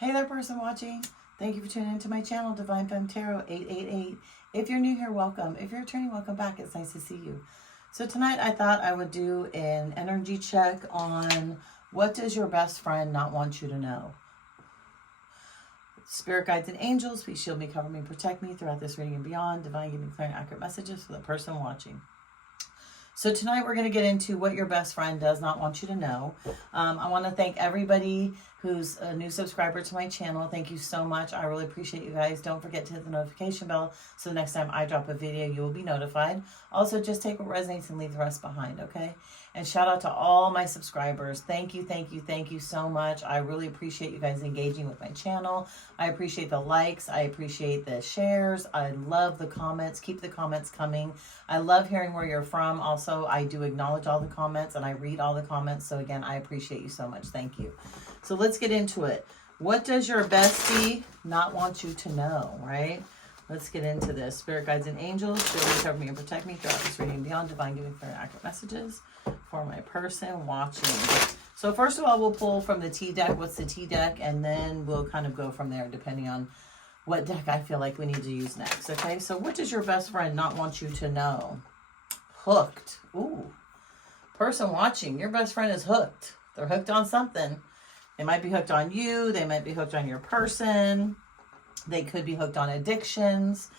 Hey there, person watching. Thank you for tuning into my channel, Divine Femme Tarot 888. If you're new here, welcome. If you're returning, welcome back. It's nice to see you. So tonight I thought I would do an energy check on what does your best friend not want you to know. Spirit guides and angels, please shield me, cover me, protect me throughout this reading and beyond. Divine, give me clear and accurate messages for the person watching. So tonight we're going to get into what your best friend does not want you to know. I want to thank everybody who's a new subscriber to my channel. Thank you so much. I really appreciate you guys. Don't forget to hit the notification bell so the next time I drop a video, you will be notified. Also, just take what resonates and leave the rest behind, okay? And shout out to all my subscribers. Thank you, thank you, thank you so much. I really appreciate you guys engaging with my channel. I appreciate the likes. I appreciate the shares. I love the comments. Keep the comments coming. I love hearing where you're from. Also, I do acknowledge all the comments and I read all the comments. So again, I appreciate you so much. Thank you. So let's get into it. What does your bestie not want you to know, right? Let's get into this. Spirit guides and angels, shield me, cover me, and protect me throughout this reading and beyond. Divine, giving clear and accurate messages for my person watching. So first of all, we'll pull from the T deck. What's the T deck? And then we'll kind of go from there depending on what deck I feel like we need to use next. Okay, so what does your best friend not want you to know? Hooked. Ooh. Person watching, your best friend is hooked. They're hooked on something. They might be hooked on you. They might be hooked on your person. They could be hooked on addictions.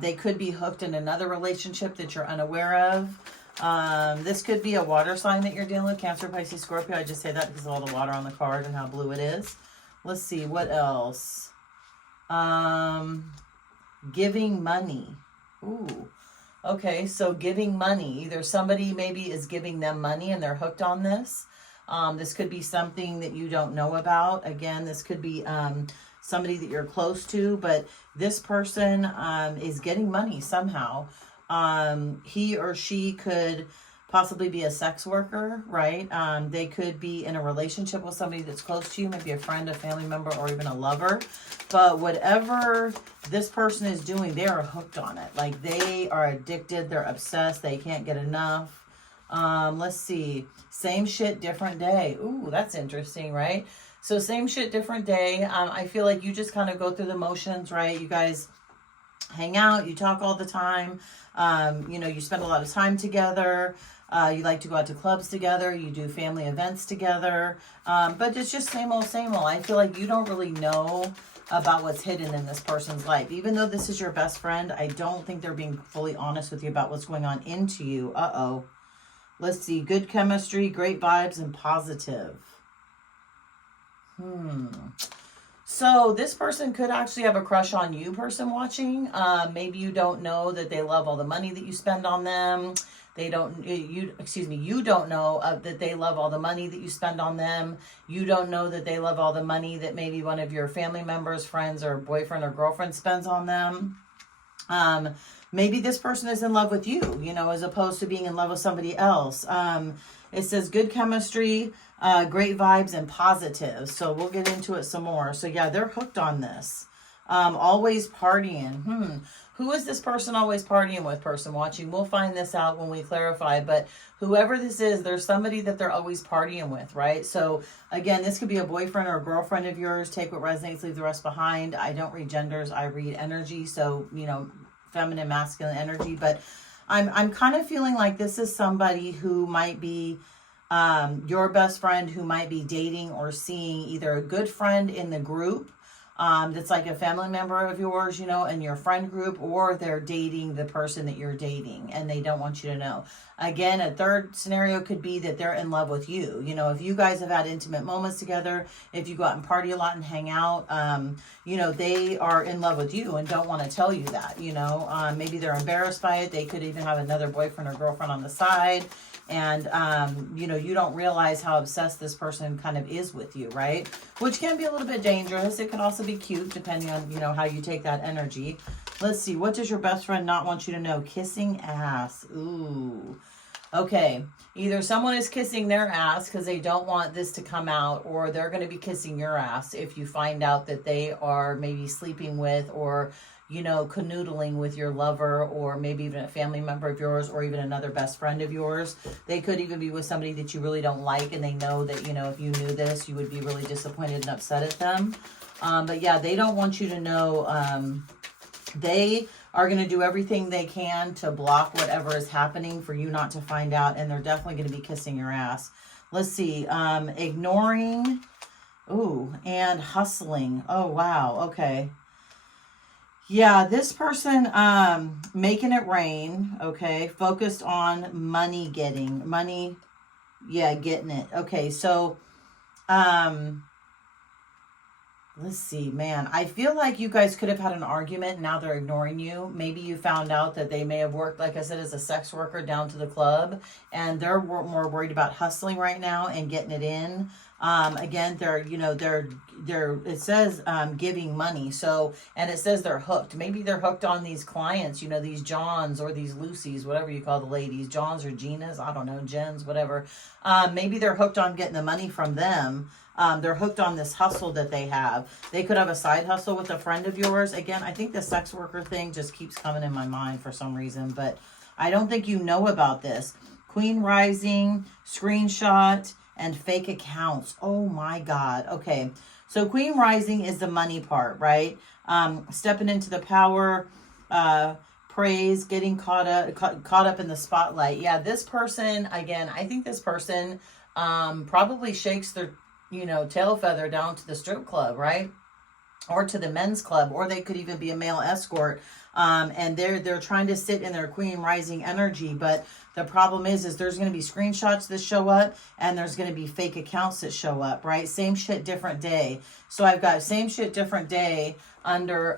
They could be hooked in another relationship that you're unaware of. This could be a water sign that you're dealing with. Cancer, Pisces, Scorpio. I just say that because of all the water on the card and how blue it is. Let's see. What else? Giving money. Ooh. Okay, so giving money. Either somebody maybe is giving them money and they're hooked on this. This could be something that you don't know about. Again, this could be somebody that you're close to, but this person is getting money somehow. He or she could possibly be a sex worker, right? They could be in a relationship with somebody that's close to you, maybe a friend, a family member, or even a lover. But whatever this person is doing, they are hooked on it. Like they are addicted, they're obsessed, they can't get enough. Let's see. Same shit, different day. Ooh, that's interesting, right? So same shit, different day. I feel like you just kind of go through the motions, right? You guys hang out, you talk all the time. You spend a lot of time together. You like to go out to clubs together. You do family events together. But it's just same old, same old. I feel like you don't really know about what's hidden in this person's life. Even though this is your best friend, I don't think they're being fully honest with you about what's going on into you. Uh-oh. Let's see. Good chemistry, great vibes, and positive. So this person could actually have a crush on you, person watching. Maybe you don't know that they love all the money that you spend on them. You don't know that they love all the money that you spend on them. You don't know that they love all the money that maybe one of your family members, friends, or boyfriend or girlfriend spends on them. Maybe this person is in love with you, as opposed to being in love with somebody else. It says good chemistry, great vibes, and positive. So we'll get into it some more. So yeah, they're hooked on this. Always partying. Who is this person always partying with, person watching? We'll find this out when we clarify. But whoever this is, there's somebody that they're always partying with, right? So again, this could be a boyfriend or a girlfriend of yours. Take what resonates, leave the rest behind. I don't read genders. I read energy. So, feminine, masculine energy. But I'm kind of feeling like this is somebody who might be your best friend, who might be dating or seeing either a good friend in the group that's like a family member of yours, in your friend group, or they're dating the person that you're dating and they don't want you to know. Again, a third scenario could be that they're in love with you. If you guys have had intimate moments together, if you go out and party a lot and hang out, they are in love with you and don't want to tell you that, maybe they're embarrassed by it. They could even have another boyfriend or girlfriend on the side. And, you don't realize how obsessed this person kind of is with you, right? Which can be a little bit dangerous. It can also be cute, depending on, how you take that energy. Let's see. What does your best friend not want you to know? Kissing ass. Ooh. Okay, either someone is kissing their ass because they don't want this to come out, or they're going to be kissing your ass if you find out that they are maybe sleeping with, or, you know, canoodling with your lover, or maybe even a family member of yours, or even another best friend of yours. They could even be with somebody that you really don't like, and they know that, you know, if you knew this, you would be really disappointed and upset at them. But yeah, they don't want you to know. They are going to do everything they can to block whatever is happening for you not to find out, and they're definitely going to be kissing your ass. Let's see. Ignoring. Ooh, and hustling. Oh, wow. Okay. Yeah, this person making it rain, okay? Focused on money getting. Money, yeah, getting it. Okay, so let's see, man. I feel like you guys could have had an argument. And now they're ignoring you. Maybe you found out that they may have worked, like I said, as a sex worker down to the club, and they're more worried about hustling right now and getting it in. Again, it says giving money. So, and it says they're hooked. Maybe they're hooked on these clients, you know, these Johns or these Lucys, whatever you call the ladies, Johns or Ginas, I don't know, Jens, whatever. Maybe they're hooked on getting the money from them. They're hooked on this hustle that they have. They could have a side hustle with a friend of yours. Again, I think the sex worker thing just keeps coming in my mind for some reason, but I don't think you know about this. Queen rising, screenshot, and fake accounts. Oh my God. Okay. So Queen rising is the money part, right? Stepping into the power, praise, getting caught up in the spotlight. Yeah, this person, again, I think this person probably shakes their, you know, tail feather down to the strip club, right? Or to the men's club, or they could even be a male escort. And they're trying to sit in their queen rising energy, but the problem is there's going to be screenshots that show up, and there's going to be fake accounts that show up, right? Same shit, different day. So I've got same shit, different day under,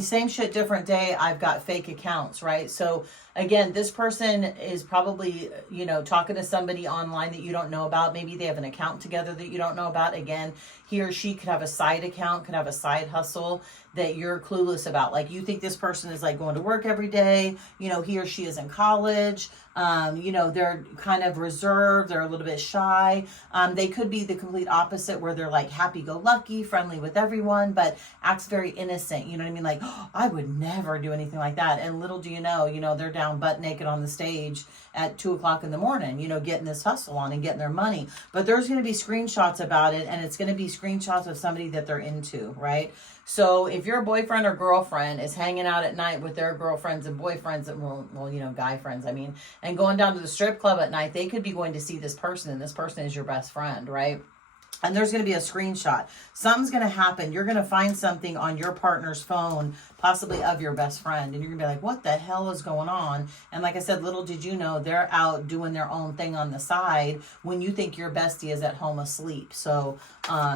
same shit, different day. I've got fake accounts, right? So again, this person is probably, you know, talking to somebody online that you don't know about. Maybe they have an account together that you don't know about. Again, he or she could have a side account, could have a side hustle that you're clueless about. Like, you think this person is like going to work every day. You know, he or she is in college. You know, they're kind of reserved. They're a little bit shy. They could be the complete opposite, where they're like happy-go-lucky, friendly with everyone, but acts very innocent. You know what I mean? Like, oh, I would never do anything like that. And little do you know, they're down butt naked on the stage at 2:00 in the morning, you know, getting this hustle on and getting their money. But there's going to be screenshots about it, and it's going to be screenshots of somebody that they're into, right? So if your boyfriend or girlfriend is hanging out at night with their girlfriends and boyfriends, guy friends, and going down to the strip club at night, they could be going to see this person, and this person is your best friend, right? And there's going to be a screenshot. Something's going to happen. You're going to find something on your partner's phone, possibly of your best friend. And you're going to be like, what the hell is going on? And like I said, little did you know, they're out doing their own thing on the side when you think your bestie is at home asleep. So,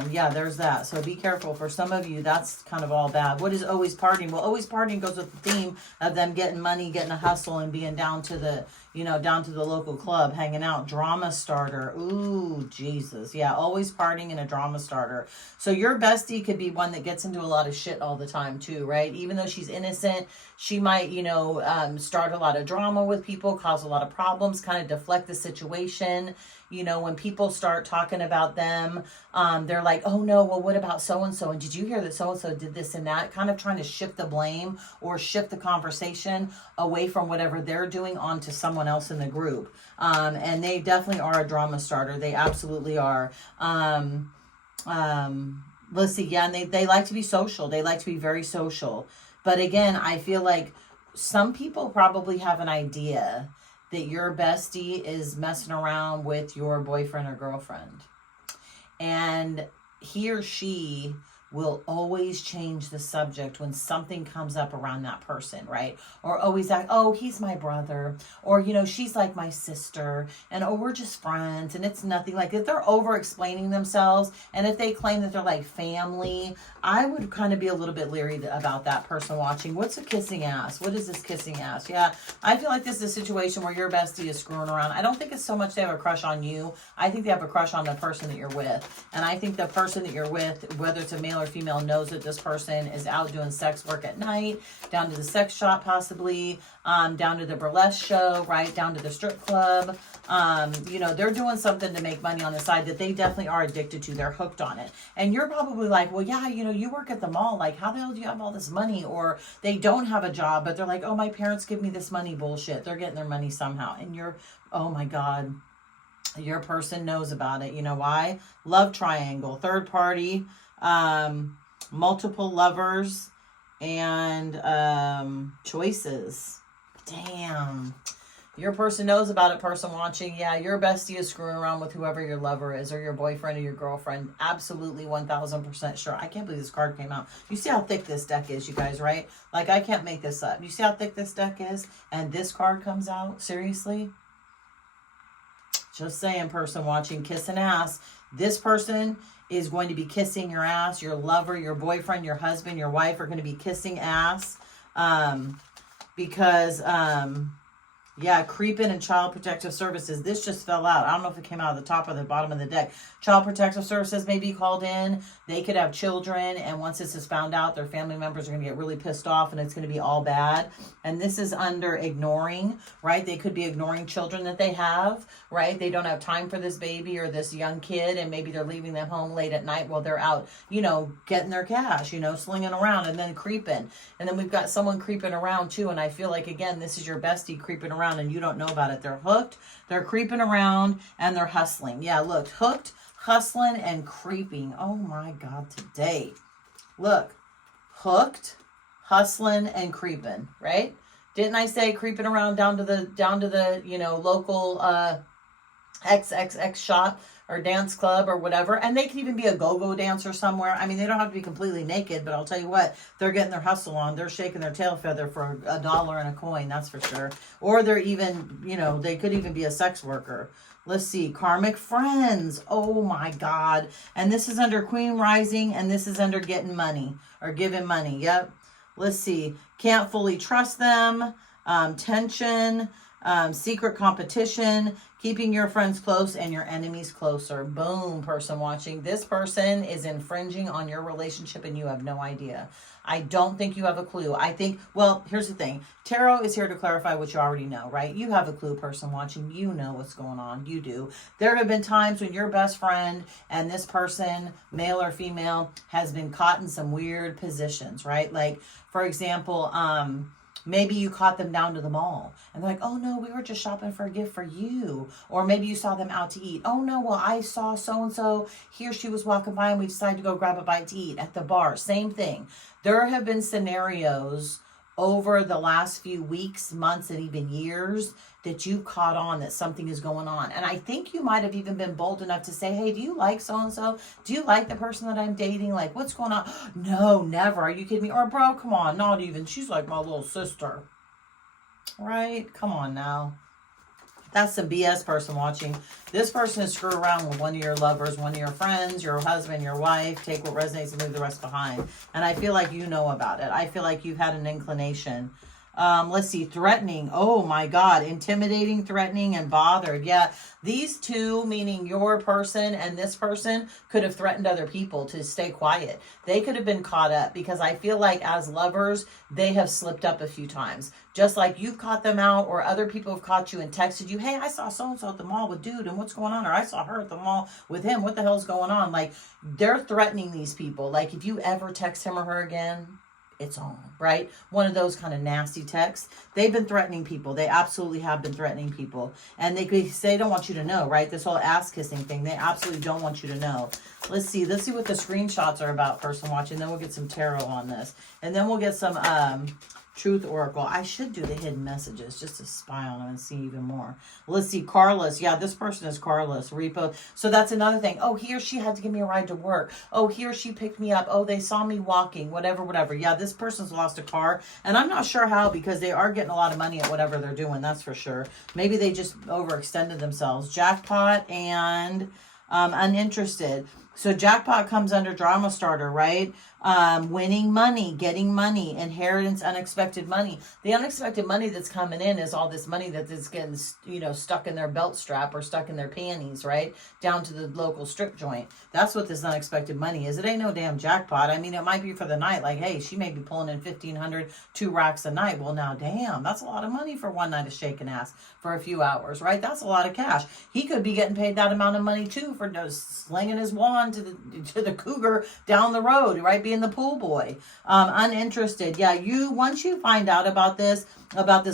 yeah, there's that. So be careful. For some of you, that's kind of all bad. What is always partying? Well, always partying goes with the theme of them getting money, getting a hustle, and being down to the local club, hanging out. Drama starter. Ooh, Jesus. Yeah, always partying and a drama starter. So your bestie could be one that gets into a lot of shit all the time too, right? Even though she's innocent, she might, start a lot of drama with people, cause a lot of problems, kind of deflect the situation. You know, when people start talking about them, they're like, oh no, well, what about so-and-so? And did you hear that so-and-so did this and that? Kind of trying to shift the blame or shift the conversation away from whatever they're doing onto someone else in the group. And they definitely are a drama starter. They absolutely are. Let's see. Yeah. And they like to be social. They like to be very social. But again, I feel like some people probably have an idea that your bestie is messing around with your boyfriend or girlfriend. And he or she will always change the subject when something comes up around that person, right? Or always like, oh, he's my brother. Or, she's like my sister. And, oh, we're just friends. And it's nothing. Like, if they're over explaining themselves, and if they claim that they're like family, I would kind of be a little bit leery about that person watching. What's a kissing ass? What is this kissing ass? Yeah, I feel like this is a situation where your bestie is screwing around. I don't think it's so much they have a crush on you. I think they have a crush on the person that you're with. And I think the person that you're with, whether it's a male or or female knows that this person is out doing sex work at night, down to the sex shop possibly, down to the burlesque show, right, down to the strip club. You know, they're doing something to make money on the side that they definitely are addicted to. They're hooked on it. And you're probably like, well, yeah, you know, you work at the mall. Like, how the hell do you have all this money? Or they don't have a job, but they're like, oh, my parents give me this money. Bullshit. They're getting their money somehow. And you're, oh my God, your person knows about it. You know why? Love triangle, third party, multiple lovers, and choices. Damn. Your person knows about it, person watching. Yeah, your bestie is screwing around with whoever your lover is, or your boyfriend or your girlfriend. Absolutely 1000% sure. I can't believe this card came out. You see how thick this deck is, you guys, right? Like, I can't make this up. You see how thick this deck is? And this card comes out? Seriously? Just saying, person watching, kissing ass. This person is going to be kissing your ass. Your lover, your boyfriend, your husband, your wife are going to be kissing ass. Because... yeah, creeping and child protective services. This just fell out. I don't know if it came out of the top or the bottom of the deck. Child protective services may be called in. They could have children, and once this is found out, their family members are going to get really pissed off, and it's going to be all bad. And this is under ignoring, right? They could be ignoring children that they have, right? They don't have time for this baby or this young kid, and maybe they're leaving them home late at night while they're out, you know, getting their cash, you know, slinging around and then creeping. And then we've got someone creeping around too, and I feel like, again, this is your bestie creeping around and you don't know about it. They're hooked, they're creeping around, and they're hustling. Yeah, look, hooked, hustling, and creeping. Oh my God, today. Look, hooked, hustling, and creeping, right? Didn't I say creeping around down to the, you know, local XXX shop or dance club or whatever? And they can even be a go-go dancer somewhere. I mean, they don't have to be completely naked, but I'll tell you what, they're getting their hustle on. They're shaking their tail feather for $1 and a coin, that's for sure. Or they're even, you know, they could even be a sex worker. Let's see, karmic friends. Oh my God. And this is under Queen Rising, and this is under getting money or giving money. Yep. Let's see, can't fully trust them, tension, secret competition, keeping your friends close and your enemies closer. Boom, person watching. This person is infringing on your relationship and you have no idea. I don't think you have a clue. I think, well, here's the thing. Tarot is here to clarify what you already know, right? You have a clue, person watching. You know what's going on. You do. There have been times when your best friend and this person, male or female, has been caught in some weird positions, right? Like, for example, maybe you caught them down to the mall and they're like, oh no, we were just shopping for a gift for you. Or maybe you saw them out to eat. Oh no, well, I saw so-and-so here. She was walking by and we decided to go grab a bite to eat at the bar. Same thing. There have been scenarios over the last few weeks, months, and even years that you caught on that something is going on. And I think you might have even been bold enough to say, hey, do you like so-and-so? Do you like the person that I'm dating? Like, what's going on? No, never. Are you kidding me? Or, bro, come on, not even. She's like my little sister. Right? Come on now. That's some BS, person watching. This person is screwing around with one of your lovers, one of your friends, your husband, your wife. Take what resonates and leave the rest behind. And I feel like you know about it. I feel like you've had an inclination. Let's see, threatening. Oh my God, intimidating, threatening, and bothered. Yeah, these two, meaning your person and this person, could have threatened other people to stay quiet. They could have been caught up because I feel like as lovers, they have slipped up a few times. Just like you've caught them out, or other people have caught you and texted you, hey, I saw so-and-so at the mall with dude, and what's going on? Or I saw her at the mall with him. What the hell's going on? Like, they're threatening these people. Like, if you ever text him or her again, it's on, right? One of those kind of nasty texts. They've been threatening people. They absolutely have been threatening people. And they say they don't want you to know, right? This whole ass kissing thing, they absolutely don't want you to know. Let's see what the screenshots are about, person watching. Then we'll get some tarot on this. And then we'll get some Truth Oracle. I should do the hidden messages just to spy on them and see even more. Let's see, Carlos. Yeah, this person is Carlos. Repo. So that's another thing. Oh, he or she had to give me a ride to work. Oh, he or she picked me up. Oh, they saw me walking. Whatever. Yeah, this person's lost a car. And I'm not sure how, because they are getting a lot of money at whatever they're doing. That's for sure. Maybe they just overextended themselves. Jackpot and uninterested. So jackpot comes under drama starter, right? Winning money, getting money, inheritance, unexpected money. The unexpected money that's coming in is all this money that is getting, stuck in their belt strap or stuck in their panties, right? Down to the local strip joint. That's what this unexpected money is. It ain't no damn jackpot. I mean, it might be for the night. Like, hey, she may be pulling in 1,500, 2 racks a night. Well, now, damn, that's a lot of money for one night of shaking ass for a few hours, right? That's a lot of cash. He could be getting paid that amount of money too for slinging his wand to the cougar down the road, right? Being the pool boy. Uninterested. Yeah, once you find out about this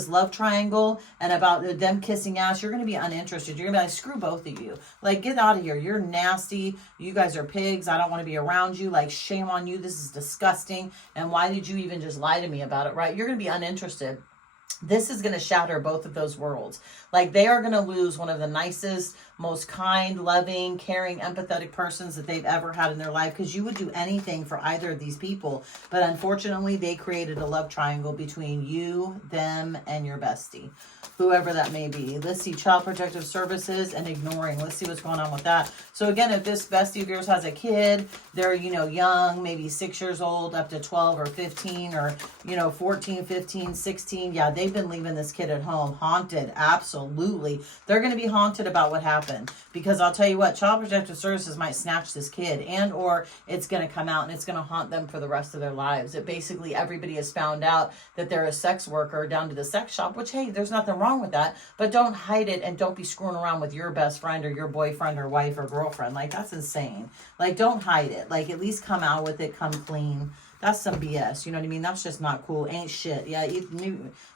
love triangle and about them kissing ass, you're going to be uninterested. You're going to be like, screw both of you. Like, get out of here. You're nasty. You guys are pigs. I don't want to be around you. Like, shame on you. This is disgusting. And why did you even just lie to me about it, right? You're going to be uninterested. This is going to shatter both of those worlds. Like, they are going to lose one of the nicest, most kind, loving, caring, empathetic persons that they've ever had in their life, because you would do anything for either of these people. But unfortunately, they created a love triangle between you, them, and your bestie, whoever that may be. Let's see, child protective services and ignoring. Let's see what's going on with that. So again, if this bestie of yours has a kid, they're, young, maybe 6 years old, up to 12 or 15 or, 14, 15, 16. Yeah, they've been leaving this kid at home. Haunted. Absolutely. They're going to be haunted about what happened, because I'll tell you what, child protective services might snatch this kid, and or it's going to come out and it's going to haunt them for the rest of their lives. It basically, everybody has found out that they're a sex worker down to the sex shop, which, hey, there's nothing wrong with that, but don't hide it, and don't be screwing around with your best friend or your boyfriend or wife or girlfriend. Like, that's insane. Like, don't hide it. Like, at least come out with it, come clean. That's some BS. You know what I mean? That's just not cool. Ain't shit. Yeah,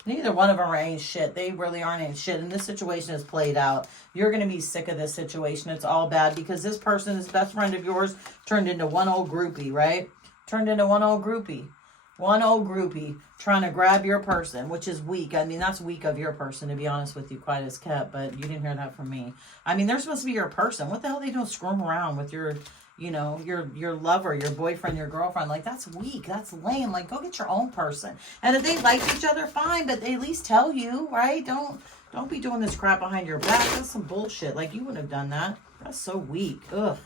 neither one of them are ain't shit. They really aren't ain't shit. And this situation is played out. You're going to be sick of this situation. It's all bad because this person, this best friend of yours, turned into one old groupie, right? Turned into one old groupie. One old groupie trying to grab your person, which is weak. I mean, that's weak of your person, to be honest with you, quite as kept. But you didn't hear that from me. I mean, they're supposed to be your person. What the hell are they doing screwing around with your lover, your boyfriend, your girlfriend? Like, that's weak. That's lame. Like, go get your own person. And if they like each other, fine, but they at least tell you, right? Don't be doing this crap behind your back. That's some bullshit. Like, you wouldn't have done that. That's so weak. Ugh.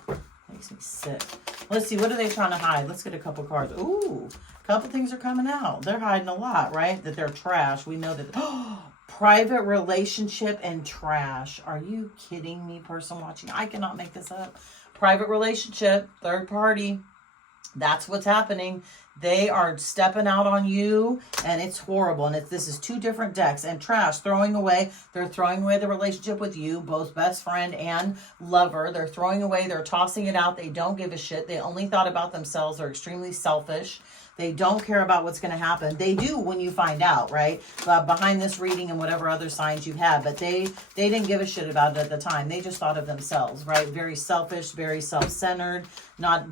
Makes me sick. Let's see. What are they trying to hide? Let's get a couple cards. Ooh, a couple things are coming out. They're hiding a lot, right? That they're trash. We know that. Private relationship and trash. Are you kidding me, person watching? I cannot make this up. Private relationship, third party. That's what's happening. They are stepping out on you, and it's horrible. And this is two different decks. And trash, throwing away. They're throwing away the relationship with you, both best friend and lover. They're throwing away. They're tossing it out. They don't give a shit. They only thought about themselves. They're extremely selfish. They don't care about what's going to happen. They do when you find out, right? Behind this reading and whatever other signs you've had. But they didn't give a shit about it at the time. They just thought of themselves, right? Very selfish, very self-centered,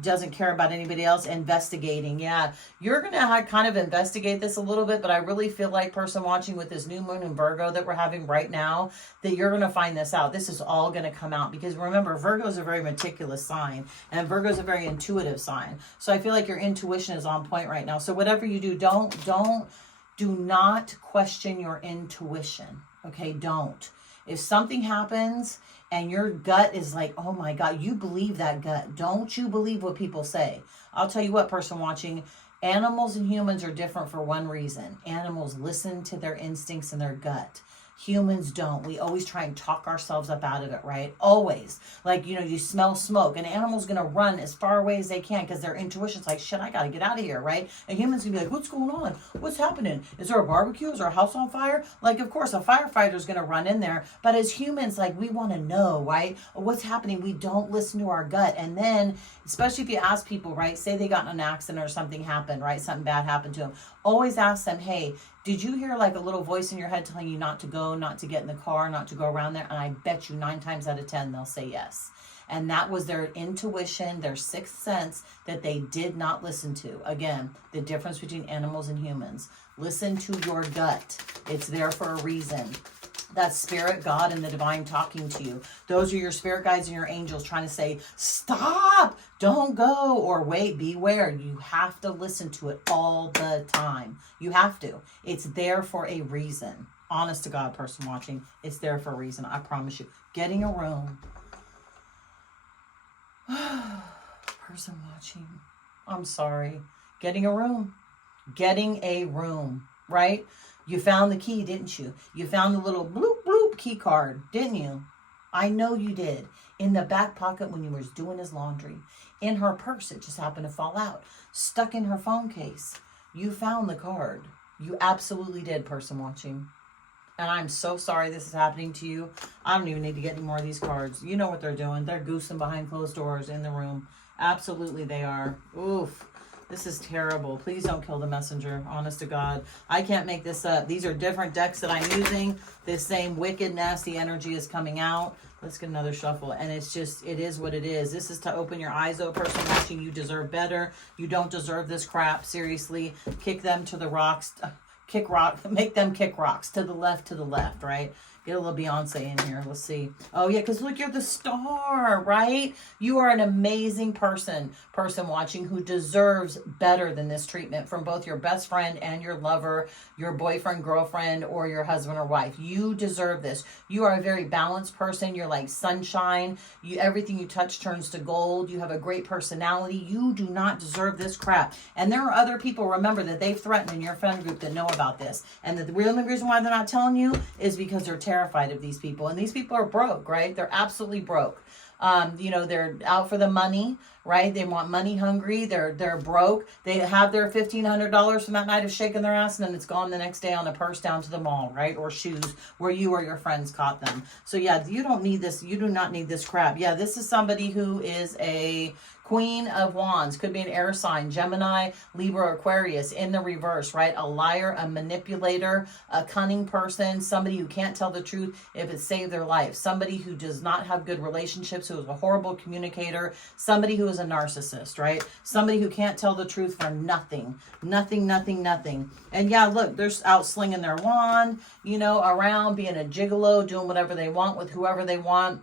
doesn't care about anybody else. Investigating. Yeah, you're going to kind of investigate this a little bit, but I really feel like, person watching, with this new moon in Virgo that we're having right now, that you're going to find this out. This is all going to come out, because remember, Virgo is a very meticulous sign, and Virgo is a very intuitive sign. So I feel like your intuition is on point right now. So whatever you do, do not question your intuition. Okay, don't. If something happens and your gut is like, oh my God, you believe that gut. Don't you believe what people say. I'll tell you what, person watching, animals and humans are different for one reason. Animals listen to their instincts and their gut. Humans don't. We always try and talk ourselves up out of it, right? Always. Like, you smell smoke. An animal's going to run as far away as they can because their intuition's like, shit, I got to get out of here, right? A human's going to be like, what's going on? What's happening? Is there a barbecue? Is there a house on fire? Like, of course, a firefighter's going to run in there. But as humans, like, we want to know, right? What's happening? We don't listen to our gut. And then, especially if you ask people, right? Say they got in an accident or something happened, right? Something bad happened to them. Always ask them, hey, did you hear like a little voice in your head telling you not to go, not to get in the car, not to go around there? And I bet you 9 times out of 10, they'll say yes. And that was their intuition, their sixth sense that they did not listen to. Again, the difference between animals and humans. Listen to your gut. It's there for a reason. That's spirit, God, and the divine talking to you. Those are your spirit guides and your angels trying to say, stop, don't go, or wait, beware. You have to listen to it all the time. You have to. It's there for a reason. Honest to God, person watching, it's there for a reason. I promise you. Getting a room. Person watching, I'm sorry. Getting a room. Getting a room, right? You found the key, didn't you? You found the little bloop bloop key card, didn't you? I know you did. In the back pocket when you was doing his laundry. In her purse, it just happened to fall out. Stuck in her phone case. You found the card. You absolutely did, person watching. And I'm so sorry this is happening to you. I don't even need to get any more of these cards. You know what they're doing. They're goosing behind closed doors in the room. Absolutely they are. Oof. This is terrible. Please don't kill the messenger. Honest to God. I can't make this up. These are different decks that I'm using. This same wicked, nasty energy is coming out. Let's get another shuffle. And it's just, it is what it is. This is to open your eyes, though, person watching. You deserve better. You don't deserve this crap. Seriously. Kick them to the rocks. Kick rock. Make them kick rocks. To the left, right? Get a little Beyonce in here. Let's see. Oh, yeah, because look, you're the star, right? You are an amazing person watching who deserves better than this treatment from both your best friend and your lover, your boyfriend, girlfriend, or your husband or wife. You deserve this. You are a very balanced person. You're like sunshine. Everything you touch turns to gold. You have a great personality. You do not deserve this crap. And there are other people, remember, that they've threatened in your friend group that know about this. And the real reason why they're not telling you is because they're terrified of these people. And these people are broke, right? They're absolutely broke. They're out for the money, right? They want money hungry. They're broke. They have their $1,500 from that night of shaking their ass, and then it's gone the next day on a purse down to the mall, right? Or shoes where you or your friends caught them. So yeah, you don't need this. You do not need this crap. Yeah, this is somebody who is a Queen of Wands. Could be an air sign, Gemini, Libra, Aquarius in the reverse, right? A liar, a manipulator, a cunning person, somebody who can't tell the truth if it saved their life, somebody who does not have good relationships, who is a horrible communicator, somebody who is a narcissist, right? Somebody who can't tell the truth for nothing. And yeah, look, they're out slinging their wand, around being a gigolo, doing whatever they want with whoever they want.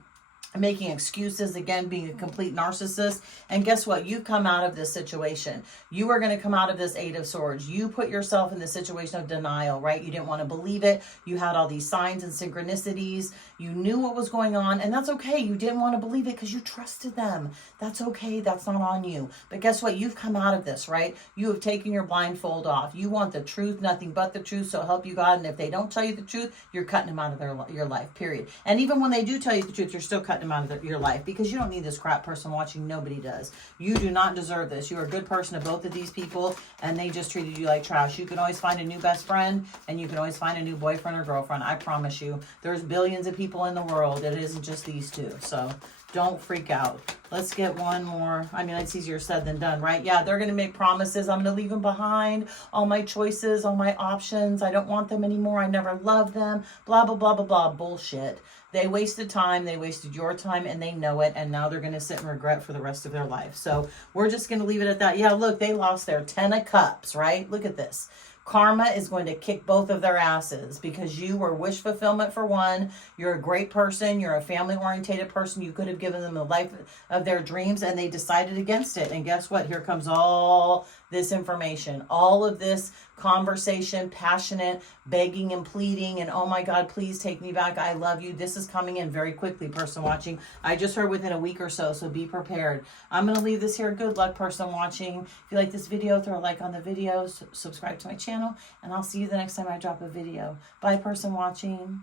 Making excuses, again, being a complete narcissist. And guess what? You come out of this situation. You are going to come out of this Eight of Swords. You put yourself in the situation of denial, right? You didn't want to believe it. You had all these signs and synchronicities. You knew what was going on, and that's okay. You didn't want to believe it because you trusted them. That's okay. That's not on you. But guess what? You've come out of this, right? You have taken your blindfold off. You want the truth, nothing but the truth, so help you God. And if they don't tell you the truth, you're cutting them out of your life, period. And even when they do tell you the truth, you're still cutting them out of your life because you don't need this crap, person watching. Nobody does. You do not deserve this. You are a good person to both of these people, and they just treated you like trash. You can always find a new best friend, and you can always find a new boyfriend or girlfriend. I promise you. There's billions of people in the world. It isn't just these two. So don't freak out. Let's get one more. I mean, it's easier said than done, right? Yeah, they're going to make promises. I'm going to leave them behind. All my choices, all my options. I don't want them anymore. I never loved them. Blah, blah, blah, blah, blah. Bullshit. They wasted time. They wasted your time, and they know it. And now they're going to sit and regret for the rest of their life. So we're just going to leave it at that. Yeah, look, they lost their 10 of Cups, right? Look at this. Karma is going to kick both of their asses because you were wish fulfillment for one. You're a great person. You're a family-orientated person. You could have given them the life of their dreams, and they decided against it. And guess what? Here comes all this information, all of this conversation, passionate, begging and pleading, and oh my God, please take me back. I love you. This is coming in very quickly, person watching. I just heard within a week or so, so be prepared. I'm going to leave this here. Good luck, person watching. If you like this video, throw a like on the video, subscribe to my channel, and I'll see you the next time I drop a video. Bye, person watching.